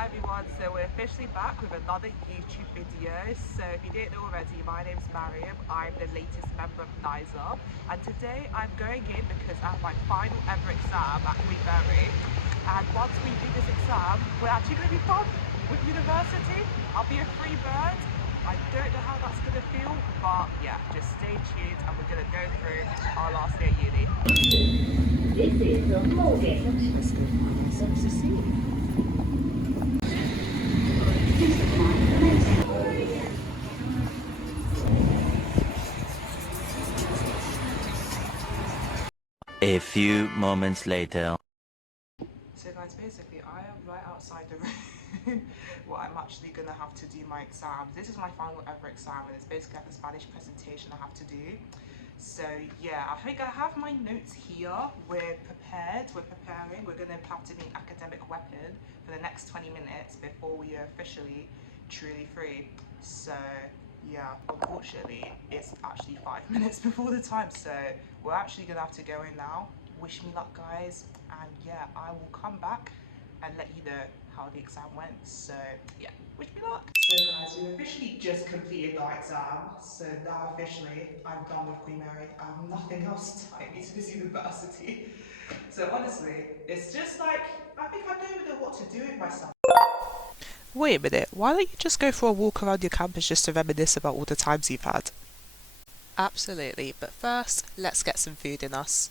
Hi everyone, so we're officially back with another YouTube video. So if you didn't know already, my name's Mariam. I'm the latest member of NISA, and today I'm going in because I have my final ever exam at Queen Mary. And once we do this exam, we're actually going to be done with university. I'll be a free bird. I don't know how that's going to feel, but yeah, just stay tuned and we're going to go through our last day at uni. This is the Morgan. A few moments later. So guys, basically I am right outside the room where I'm actually going to have to do my exams. This is my final ever exam and it's basically like a Spanish presentation I have to do. So yeah, I think I have my notes here. We're prepared, we're preparing. We're going to have to do an academic weapon for the next 20 minutes before we are officially truly free. So yeah, unfortunately it's actually 5 minutes before the time, so we're actually gonna have to go in now. Wish me luck guys, and yeah, I will come back and let you know how the exam went. So yeah, wish me luck. So guys, we've officially just completed our exam, so now officially I'm done with Queen Mary. I have nothing else to tie me to this university. So honestly, it's just like, I think I don't even know what to do with myself. Wait a minute, why don't you just go for a walk around your campus just to reminisce about all the times you've had? Absolutely, but first, let's get some food in us.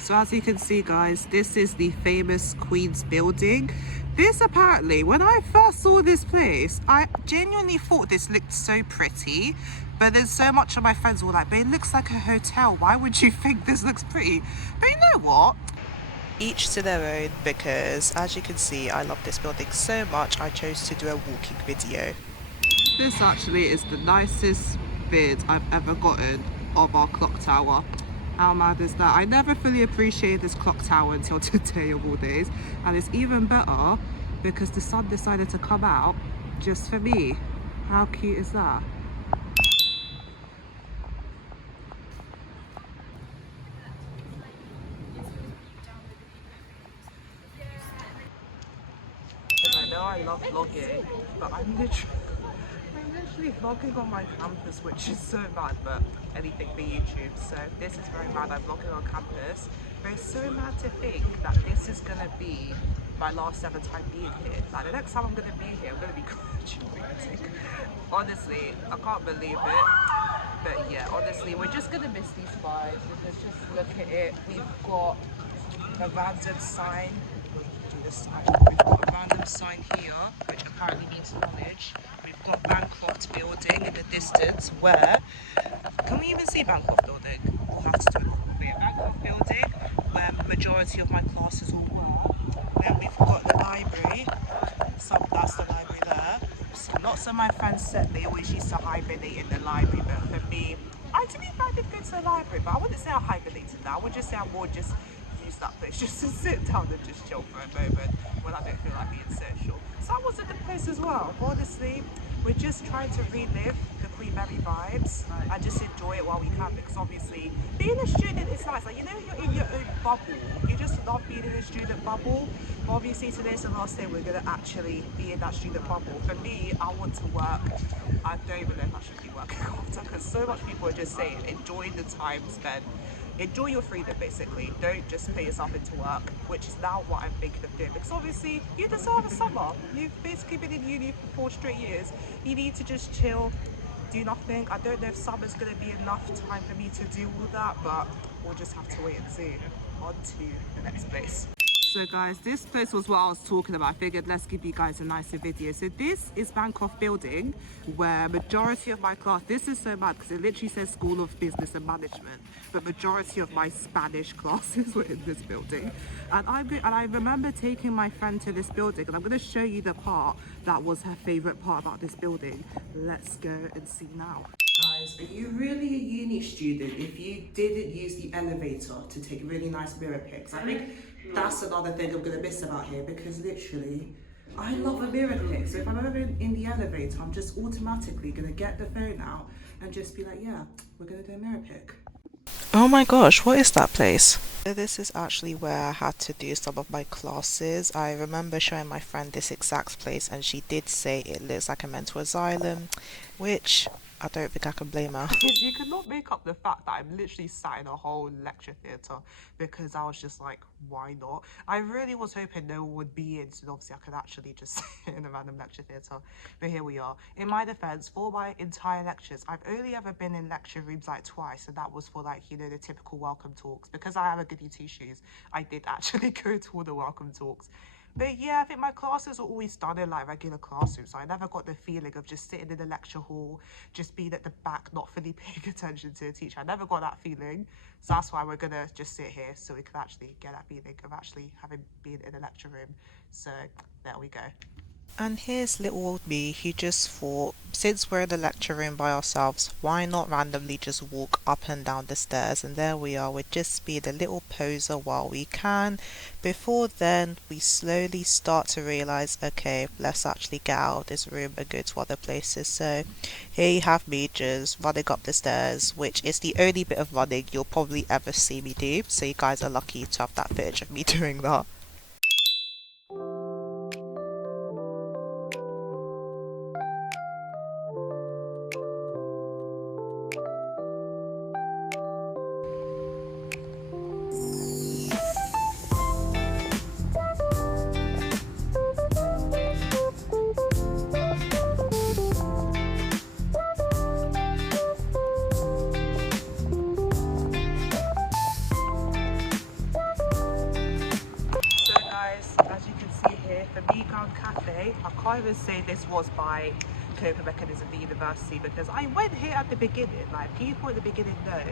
So as you can see guys, this is the famous Queen's building. This apparently, when I first saw this place, I genuinely thought this looked so pretty, but then so much of my friends were like, but it looks like a hotel, why would you think this looks pretty? But you know what? Each to their own, because as you can see, I love this building so much, I chose to do a walking video. This actually is the nicest vid I've ever gotten of our clock tower. How mad is that? I never fully appreciated this clock tower until today of all days, and it's even better because the sun decided to come out just for me. How cute is that? I know I love vlogging, but I'm literally vlogging on my campus, which is so mad, but anything for YouTube. So this is very mad, I'm vlogging on campus. But it's so mad to think that this is gonna be my last ever time being here. Like the next time I'm gonna be here, I'm gonna be graduating. Honestly, I can't believe it. But yeah, honestly, we're just gonna miss these vibes because just look at it. We've got a random sign. We've got a random sign here, which apparently means knowledge. We've got Bancroft building in the distance where, can we even see Bancroft building? We'll have to do it. Yeah, Bancroft building where majority of my classes all were. Then we've got the library, so that's the library there. So lots of my friends said they always used to hibernate in the library, but for me, to be fair, I did go to the library, but I wouldn't say I hibernated there. I would just say I would just use that place just to sit down and just chill for a moment when I don't feel like being social. So that was a good place as well. Honestly, we're just trying to relive the Queen Mary vibes and just enjoy it while we can, because obviously being a student is nice. Like, you know, you're in your own bubble. You just love being in a student bubble. But obviously today's the last day we're going to actually be in that student bubble. For me, I want to work. I don't even know if I should be working after, because so much people are just saying enjoy the time spent. Enjoy your freedom basically. Don't just put yourself into work, which is now what I'm thinking of doing, because obviously you deserve a summer. You've basically been in uni for 4 straight years. You need to just chill, do nothing. I don't know if summer's going to be enough time for me to do all that, but we'll just have to wait and see. On to the next place. So So guys, this place was what I was talking about. I figured let's give you guys a nicer video. So this is Bancroft Building, where majority of my class, this is so bad because it literally says School of Business and Management, but majority of my Spanish classes were in this building. And I remember taking my friend to this building, and I'm going to show you the part that was her favourite part about this building. Let's go and see now. Guys, are you really a uni student if you didn't use the elevator to take really nice mirror pics? I think that's another thing I'm gonna miss about here, because literally I love a mirror pic. So if I'm ever in the elevator, I'm just automatically gonna get the phone out and just be like, yeah, we're gonna do a mirror pic. Oh my gosh, what is that place? So this is actually where I had to do some of my classes. I remember showing my friend this exact place, and she did say it looks like a mental asylum, which I don't think I can blame her. You cannot make up the fact that I'm literally sat in a whole lecture theatre, because I was just like, why not? I really was hoping no one would be in, so obviously I could actually just sit in a random lecture theatre. But here we are. In my defence, for my entire lectures, I've only ever been in lecture rooms like twice, and that was for like, you know, the typical welcome talks. Because I have a goody two shoes, I did actually go to all the welcome talks. But yeah, I think my classes were always done in like regular classrooms, so I never got the feeling of just sitting in the lecture hall, just being at the back, not fully paying attention to the teacher. I never got that feeling, so that's why we're gonna just sit here so we can actually get that feeling of actually having been in a lecture room. So there we go. And here's little old me who just thought, since we're in the lecture room by ourselves, why not randomly just walk up and down the stairs? And there we are, we're just being a little poser while we can. Before then, we slowly start to realise, okay, let's actually get out of this room and go to other places. So here you have me just running up the stairs, which is the only bit of running you'll probably ever see me do. So you guys are lucky to have that footage of me doing that. Cafe. I can't even say this was my coping mechanism at the university, because I went here at the beginning. Like, people at the beginning know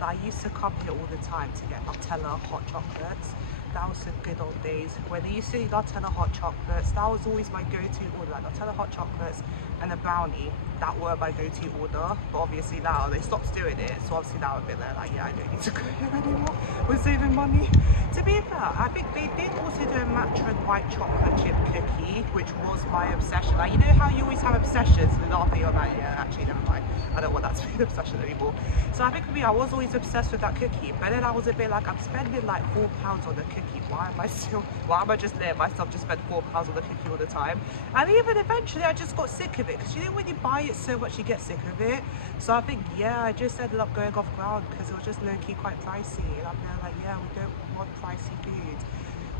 that I used to come here all the time to get Nutella hot chocolates. That was some good old days when they used to do Nutella hot chocolates. That was always my go-to order, like Nutella hot chocolates and a brownie. That were my go-to order. But obviously now they stopped doing it, so obviously now I'm a bit like, yeah, I don't need to go here anymore. We're saving money. To be fair, I think they did also do a matcha and white chocolate chip cookie, which was my obsession. Like, you know how you always have obsessions, and then after you're like, yeah, actually never mind, I don't want that to be an obsession anymore. So I think for me, I was always obsessed with that cookie, but then I was a bit like, I'm spending like £4 on the cookie. Why am I just letting myself just spend £4 on the cookie all the time? And even eventually I just got sick of it, because you know when you buy it so much you get sick of it. So I think, yeah, I just ended up going off ground because it was just low-key quite pricey, and I'm there like, yeah, we don't want pricey food.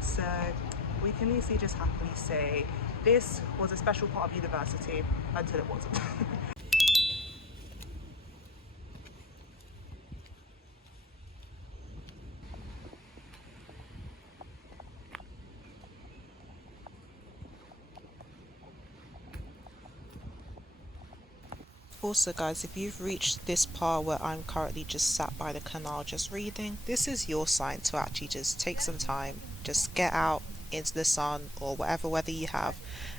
So we can easily just happily say this was a special part of university until it wasn't. Also guys, if you've reached this part where I'm currently just sat by the canal just reading, this is your sign to actually just take some time, just get out into the sun or whatever weather you have,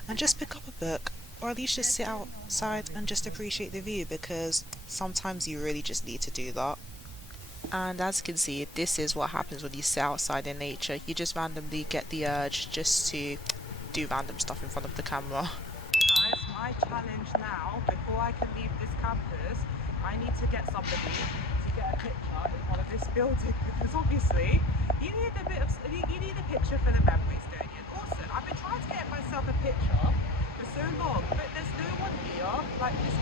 and just pick up a book, or at least just sit outside and just appreciate the view, because sometimes you really just need to do that. And as you can see, this is what happens when you sit outside in nature. You just randomly get the urge just to do random stuff in front of the camera. Guys, my challenge now, before I can leave this campus, I need to get somebody to get a picture in front of this building, because obviously you need a bit of, you need a picture for the memories, don't you? And also, I've been trying to get myself a picture for so long, but there's no one here. Like, this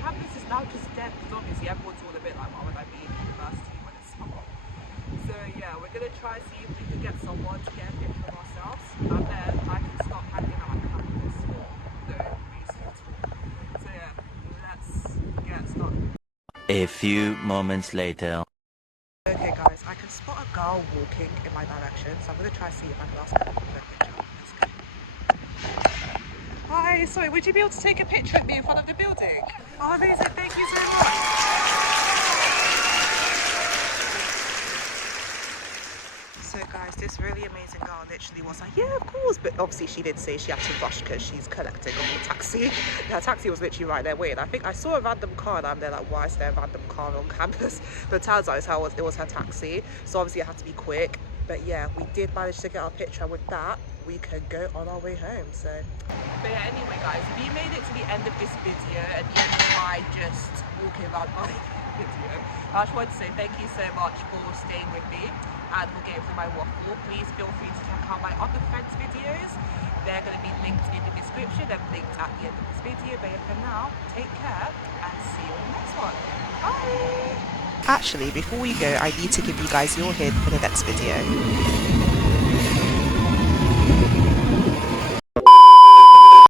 campus is now just dead, because obviously everyone's all a bit like, why would I be in university when it's summer? So yeah, we're gonna try to see if we can get someone to get a picture of ourselves, and then I can start hanging out at campus for no reason at all. So yeah, let's get started. A few moments later. Okay guys, I can spot a girl walking in my direction, so I'm going to try to see if I can ask her for a picture. Let's go. Hi, sorry, would you be able to take a picture of me in front of the building? Oh, amazing, thank you so much. So guys, this really amazing girl literally was like, yeah, of course, but obviously she did say she had to rush because she's collecting a whole taxi. Her taxi was literally right there waiting. I think I saw a random car and I'm there like, why is there a random car on campus? But it turns out it was her taxi, so obviously I had to be quick. But yeah, we did manage to get our picture. With that, we can go on our way home. So but yeah, anyway guys, if you made it to the end of this video, at the end of my just walking around my video, I just wanted to say thank you so much for staying with me and for getting through my waffle. Please feel free to check out my other friends' videos. They're going to be linked in the description and linked at the end of this video. But for now, take care and see you in the next one. Bye! Actually, before we go, I need to give you guys your hint for the next video.